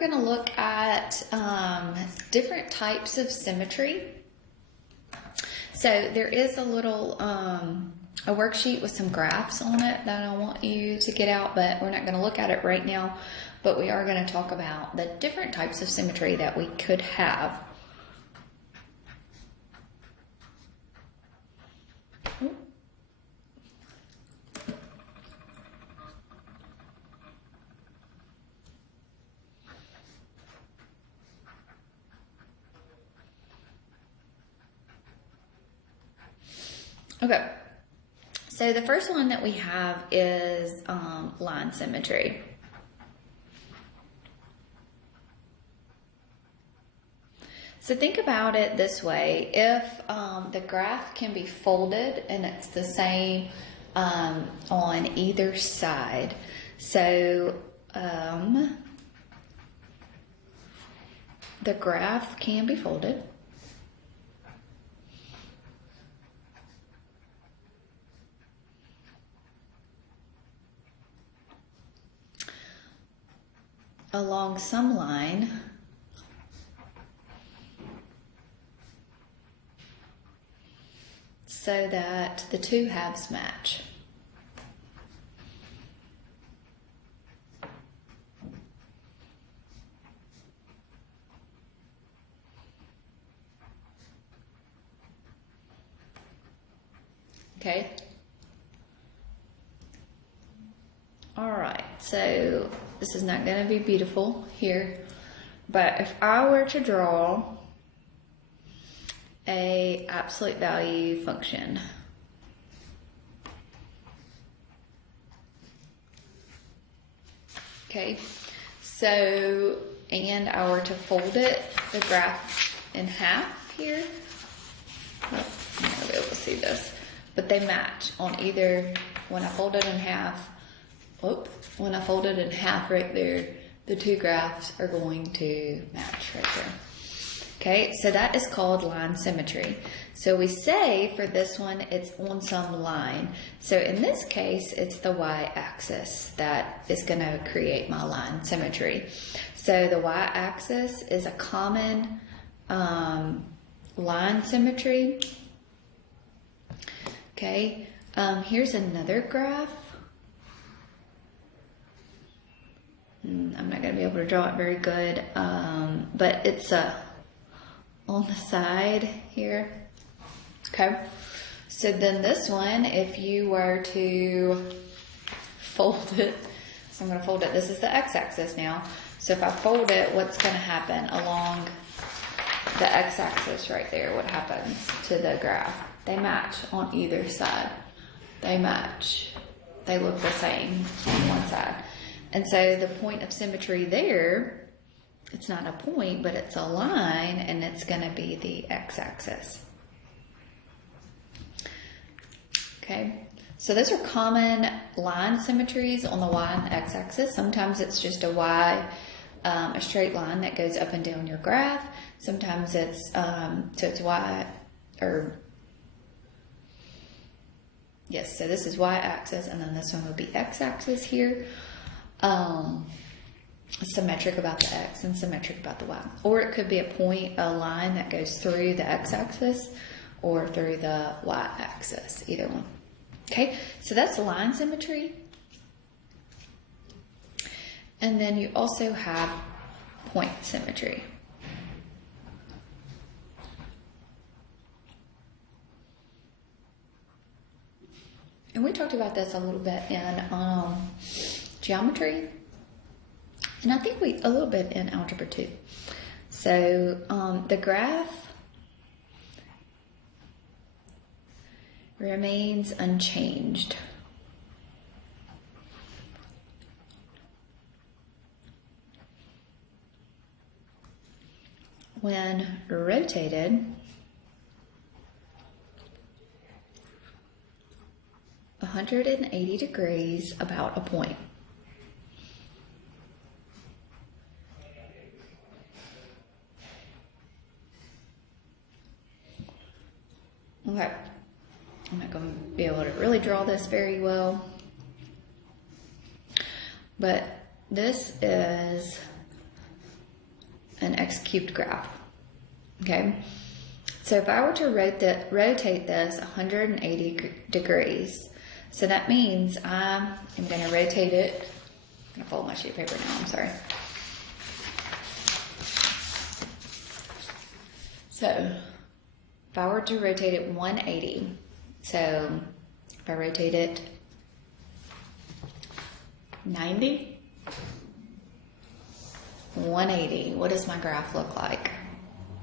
We're going to look at different types of symmetry. So there is a little a worksheet with some graphs on it that I want you to get out, but we're not going to look at it right now. But we are going to talk about the different types of symmetry that we could have. Okay, so the first one that we have is line symmetry. So think about it this way. If the graph can be folded and it's the same on either side. So the graph can be folded. Along some line so that the two halves match. Okay. All right, so this is not going to be beautiful here, but if I were to draw a absolute value function, okay, so, and I were to fold it, the graph in half here, well, I'm not going to be able to see this, but they match on either, when I fold it in half, when I fold it in half right there, the two graphs are going to match right there. Okay, so that is called line symmetry. So we say for this one, it's on some line. So in this case, it's the y-axis that is going to create my line symmetry. So the y-axis is a common line symmetry. Okay, here's another graph. I'm not going to be able to draw it very good, but it's on the side here. Okay, so then this one, if you were to fold it, so I'm going to fold it, this is the x-axis now. So if I fold it, what's going to happen along the x-axis right there? What happens to the graph? They match on either side. They match. They look the same on one side. And so the point of symmetry there, it's not a point, but it's a line, and it's going to be the x-axis. Okay, so those are common line symmetries on the y and x-axis. Sometimes it's just a straight line that goes up and down your graph. Sometimes it's, so it's y, or, yes, so this is y-axis, and then this one would be x-axis here. Symmetric about the x and symmetric about the y. Or it could be a line that goes through the x-axis or through the y-axis, either one. Okay, so that's line symmetry. And then you also have point symmetry. And we talked about this a little bit in geometry, and I think a little bit in algebra too. So the graph remains unchanged when rotated 180 degrees about a point. Okay, I'm not going to be able to really draw this very well, but this is an x cubed graph. Okay, so if I were to rotate this 180 degrees, so that means I am going to rotate it. I'm going to fold my sheet of paper now, I'm sorry. So if I were to rotate it 180, so if I rotate it 90, 180, what does my graph look like?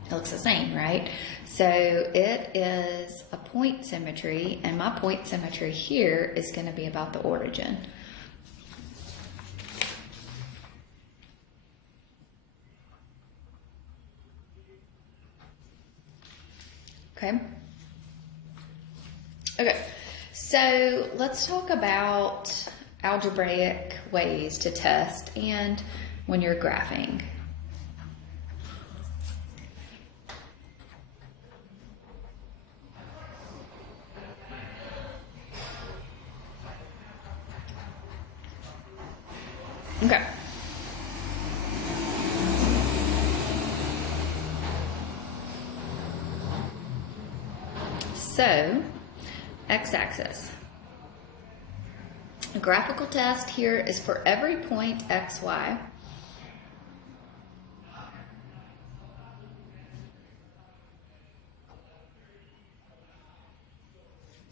It looks the same, right? So it is a point symmetry, and my point symmetry here is going to be about the origin. Okay. Okay, so let's talk about algebraic ways to test and when you're graphing. Okay. So, x-axis. A graphical test here is for every point x, y.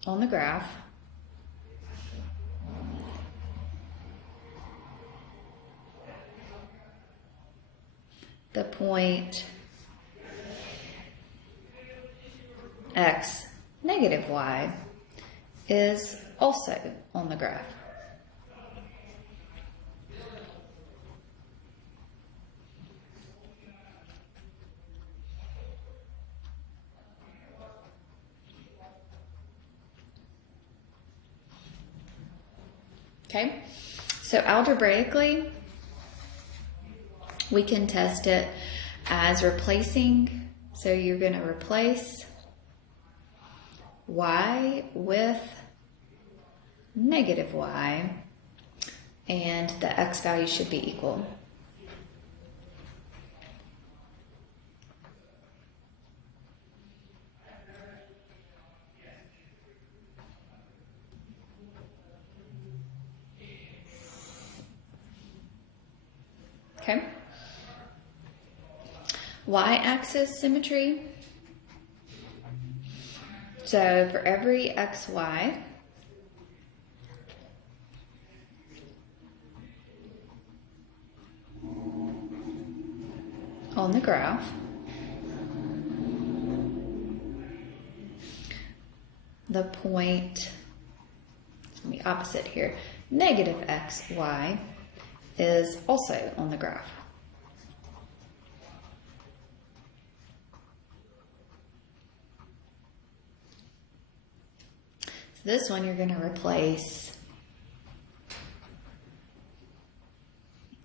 On the graph. The point x negative y is also on the graph. Okay, so algebraically, we can test it as replacing, so you're going to replace y with negative y, and the x value should be equal. Okay. Y-axis symmetry. So for every xy, on the graph, the point, it's going to be opposite here, negative xy is also on the graph. So this one you're going to replace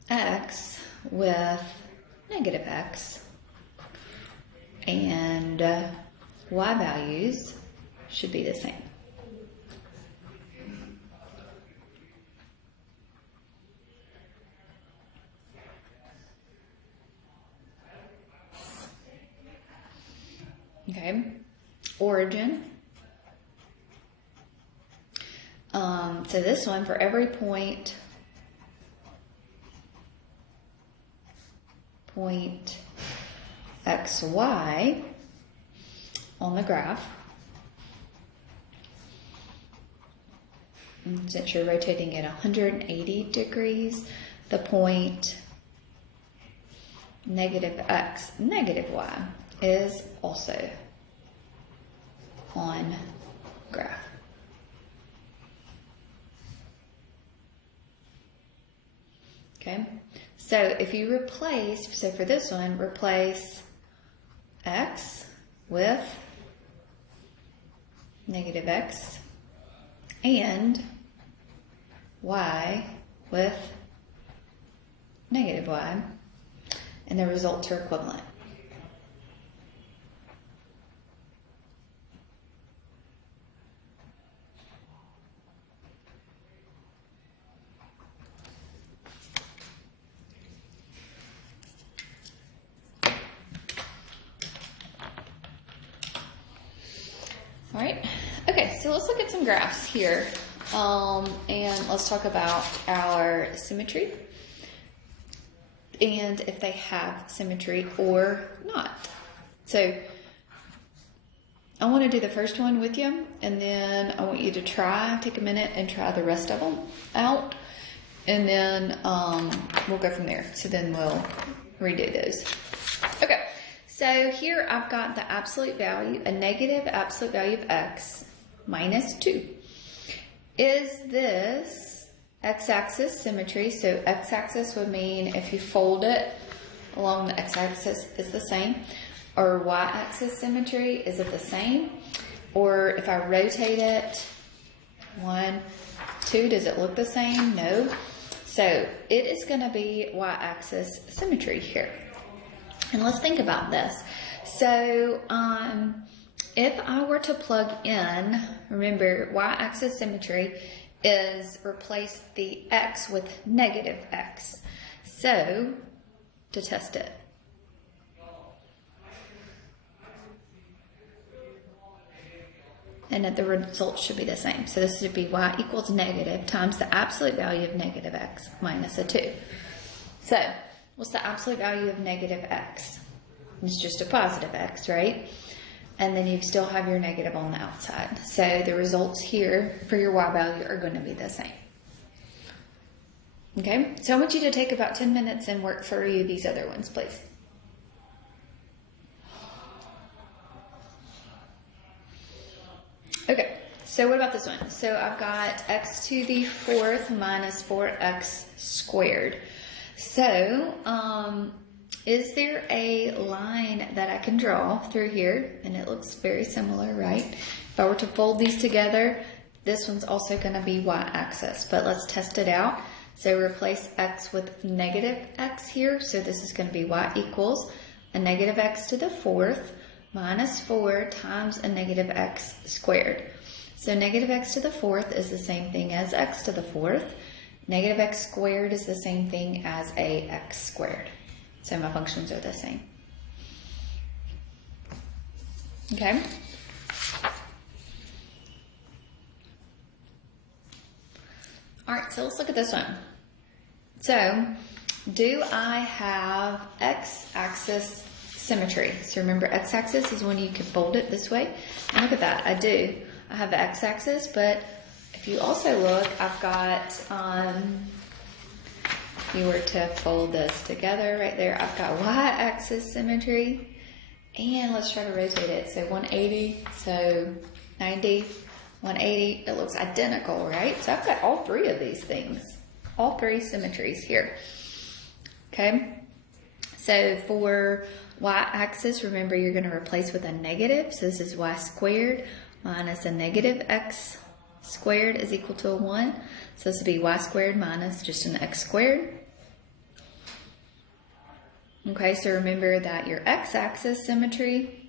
x with negative x, and y values should be the same. Okay, origin. So this one, for every point xy on the graph, and since you're rotating it 180 degrees, the point negative x, negative y is also on graph. Okay, so if you replace, so for this one, replace x with negative x and y with negative y, and the results are equivalent. let's look at some graphs here. And let's talk about our symmetry and if they have symmetry or not. So I want to do the first one with you, and then I want you to take a minute and try the rest of them out, and then we'll go from there. So then we'll redo those. Okay, so here I've got the absolute value, a negative absolute value of x minus 2. Is this x-axis symmetry? So x-axis would mean if you fold it along the x-axis, it's the same. Or y-axis symmetry, is it the same? Or if I rotate it, 1, 2, does it look the same? No. So it is going to be y-axis symmetry here. And let's think about this. So if I were to plug in, remember y-axis symmetry is replace the x with negative x. So to test it. And that the result should be the same. So this should be y equals negative times the absolute value of negative x minus a 2. So what's the absolute value of negative x? It's just a positive x, right? And then you still have your negative on the outside. So the results here for your y value are going to be the same. Okay, so I want you to take about 10 minutes and work through these other ones, please. Okay, so what about this one? So I've got x to the 4th minus 4x squared. So, is there a line that I can draw through here? And it looks very similar, right? If I were to fold these together, this one's also going to be y-axis. But let's test it out. So replace x with negative x here. So this is going to be y equals a negative x to the 4th minus 4 times a negative x squared. So negative x to the 4th is the same thing as x to the 4th. Negative x squared is the same thing as a x squared. So my functions are the same. Okay? All right, so let's look at this one. So, do I have x-axis symmetry? So remember, x-axis is when you can fold it this way. And look at that, I do. I have the x-axis, but if you also look, I've got, if you were to fold this together right there, I've got y-axis symmetry. And let's try to rotate it. So 180, so 90, 180. It looks identical, right? So I've got all three of these things. All three symmetries here. Okay? So for y-axis, remember you're going to replace with a negative. So this is y squared minus a negative x squared is equal to a 1. So this would be y squared minus just an x squared. Okay, so remember that your x-axis symmetry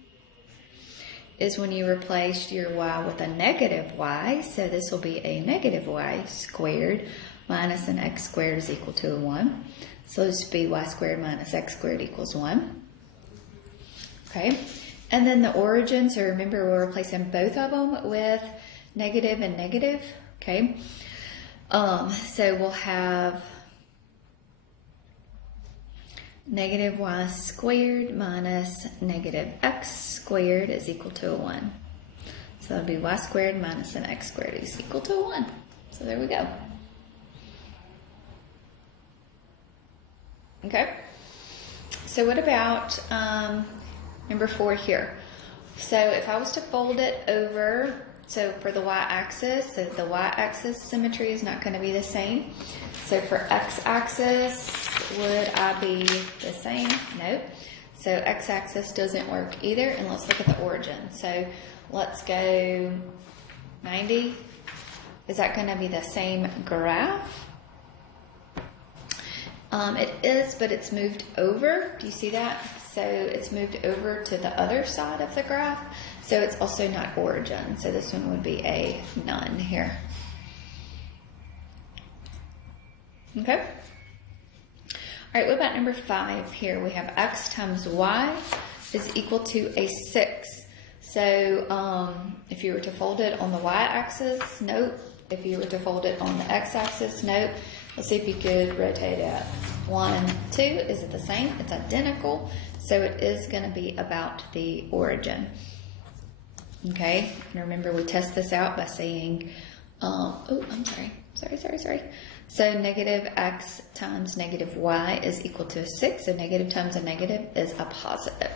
is when you replace your y with a negative y. So this will be a negative y squared minus an x squared is equal to a 1. So this would be y squared minus x squared equals 1. Okay, and then the origin, so remember we're replacing both of them with negative and negative. Okay, so we'll have negative y squared minus negative x squared is equal to a 1. So that'll be y squared minus an x squared is equal to a 1. So there we go. Okay, so what about number 4 here? So if I was to fold it over, so for the y-axis, so the y-axis symmetry is not going to be the same. So for x-axis, would I be the same? Nope. So x-axis doesn't work either, and let's look at the origin. So let's go 90. Is that going to be the same graph? It is, but it's moved over. Do you see that? So it's moved over to the other side of the graph. So it's also not origin. So this one would be a none here. Okay. All right, what about number 5 here? We have x times y is equal to a 6. So if you were to fold it on the y-axis, nope. If you were to fold it on the x-axis, nope. Let's see if you could rotate it. 1, 2, is it the same? It's identical. So it is going to be about the origin. Okay, and remember we test this out by saying, sorry. So negative x times negative y is equal to a 6. So negative times a negative is a positive.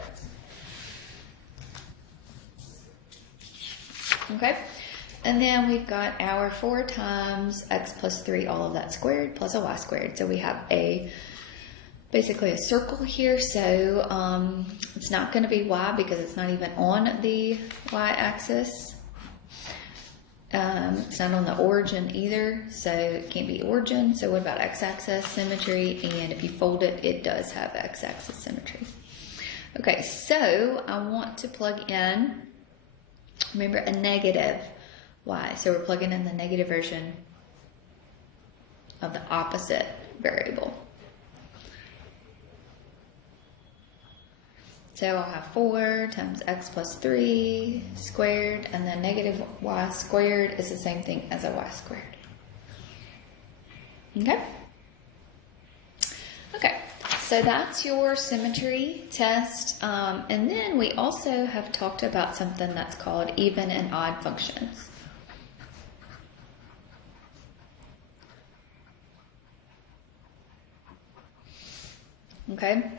Okay, and then we've got our 4 times x plus 3, all of that squared, plus a y squared. So we have basically a circle here. So it's not going to be y because it's not even on the y-axis. It's not on the origin either, so it can't be origin. So what about x-axis symmetry? And if you fold it, it does have x-axis symmetry. Okay, so I want to plug in, remember, a negative y. So we're plugging in the negative version of the opposite variable. So I'll have 4 times x plus 3 squared, and then negative y squared is the same thing as a y squared. Okay? Okay, so that's your symmetry test. And then we also have talked about something that's called even and odd functions. Okay?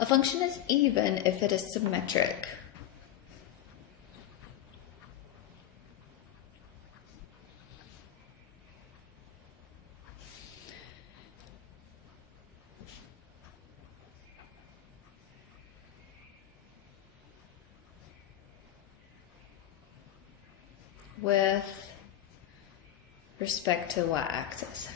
A function is even if it is symmetric. With respect to y-axis.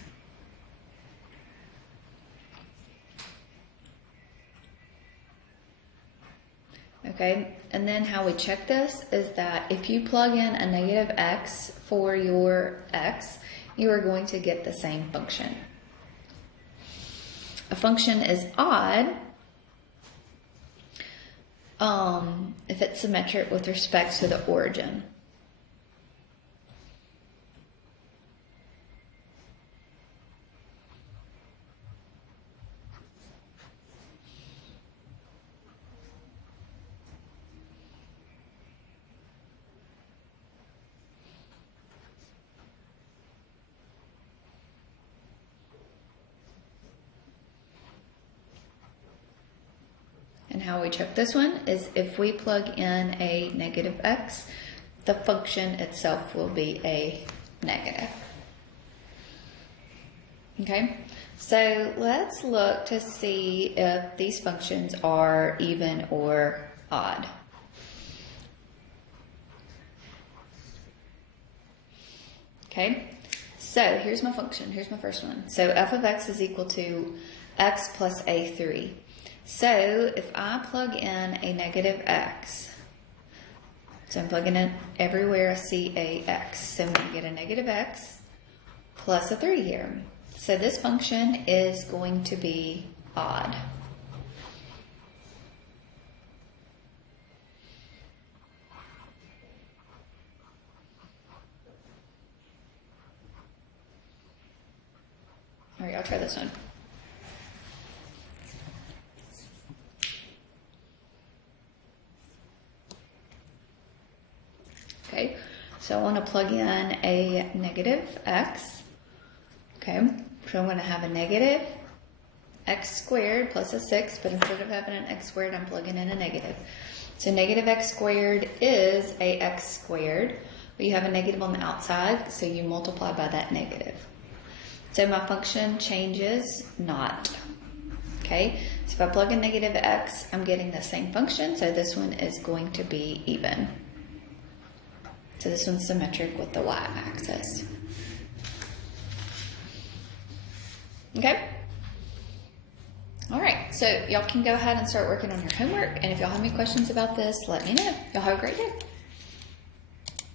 Okay, and then how we check this is that if you plug in a negative x for your x, you are going to get the same function. A function is odd if it's symmetric with respect to the origin. And how we check this one is if we plug in a negative x, the function itself will be a negative. Okay, so let's look to see if these functions are even or odd. Okay, so here's my function. Here's my first one. So f of x is equal to x plus a3. So if I plug in a negative x, so I'm plugging in everywhere I see a x, so I'm going to get a negative x plus a 3 here. So this function is going to be odd. All right, I'll try this one. Okay, so I want to plug in a negative x. Okay, so I'm going to have a negative x squared plus a 6, but instead of having an x squared, I'm plugging in a negative. So negative x squared is a x squared, but you have a negative on the outside, so you multiply by that negative. So my function changes not. Okay, so if I plug in negative x, I'm getting the same function, so this one is going to be even. So this one's symmetric with the y-axis. Okay? All right, so y'all can go ahead and start working on your homework. And if y'all have any questions about this, let me know. Y'all have a great day.